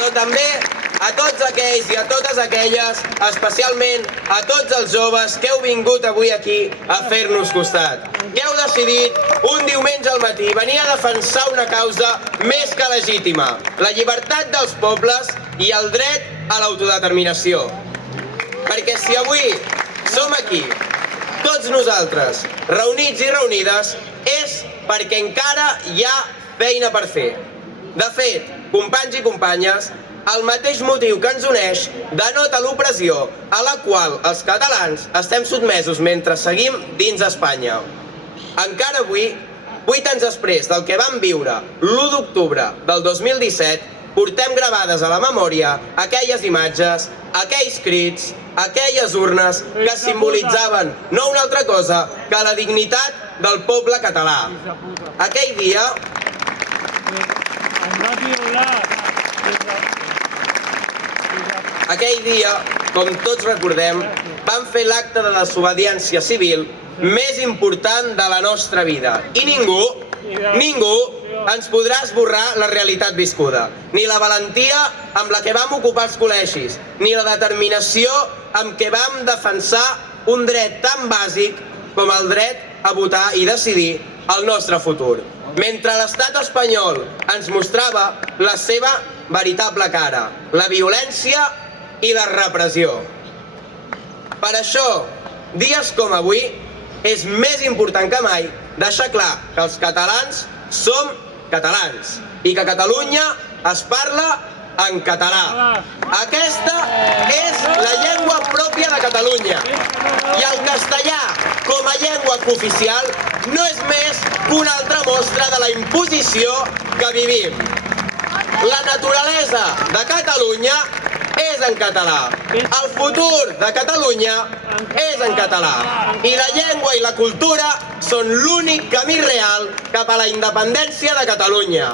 però també a tots aquells i a totes aquelles, especialment a tots els joves que heu vingut avui aquí a fer-nos costat, que heu decidit un diumenge al matí venir a defensar una causa més que legítima, la llibertat dels pobles i el dret a l'autodeterminació. Perquè si avui som aquí, tots nosaltres, reunits i reunides, és perquè encara hi ha feina per fer. De fet, companys i companyes, el mateix motiu que ens uneix denota l'opressió a la qual els catalans estem sotmesos mentre seguim dins Espanya. Encara avui, 8 anys després del que vam viure l'1 d'octubre del 2017, portem gravades a la memòria aquelles imatges, aquells crits, aquelles urnes que simbolitzaven no una altra cosa que la dignitat del poble català. Aquell dia, com tots recordem, vam fer l'acte de desobediència civil més important de la nostra vida. I ningú ens podrà esborrar la realitat viscuda, ni la valentia amb la que vam ocupar els col·legis, ni la determinació amb què vam defensar un dret tan bàsic com el dret a votar i decidir el nostre futur. Mentre l'estat espanyol ens mostrava la seva veritable cara, la violència i la repressió. Per això, dies com avui, és més important que mai deixar clar que els catalans som catalans i que a Catalunya es parla en català. Aquesta és la llengua pròpia de Catalunya i el castellà com a llengua cooficial no és més que una altra mostra de la imposició que vivim. La naturalesa de Catalunya és en català. El futur de Catalunya és en català. I la llengua i la cultura són l'únic camí real cap a la independència de Catalunya.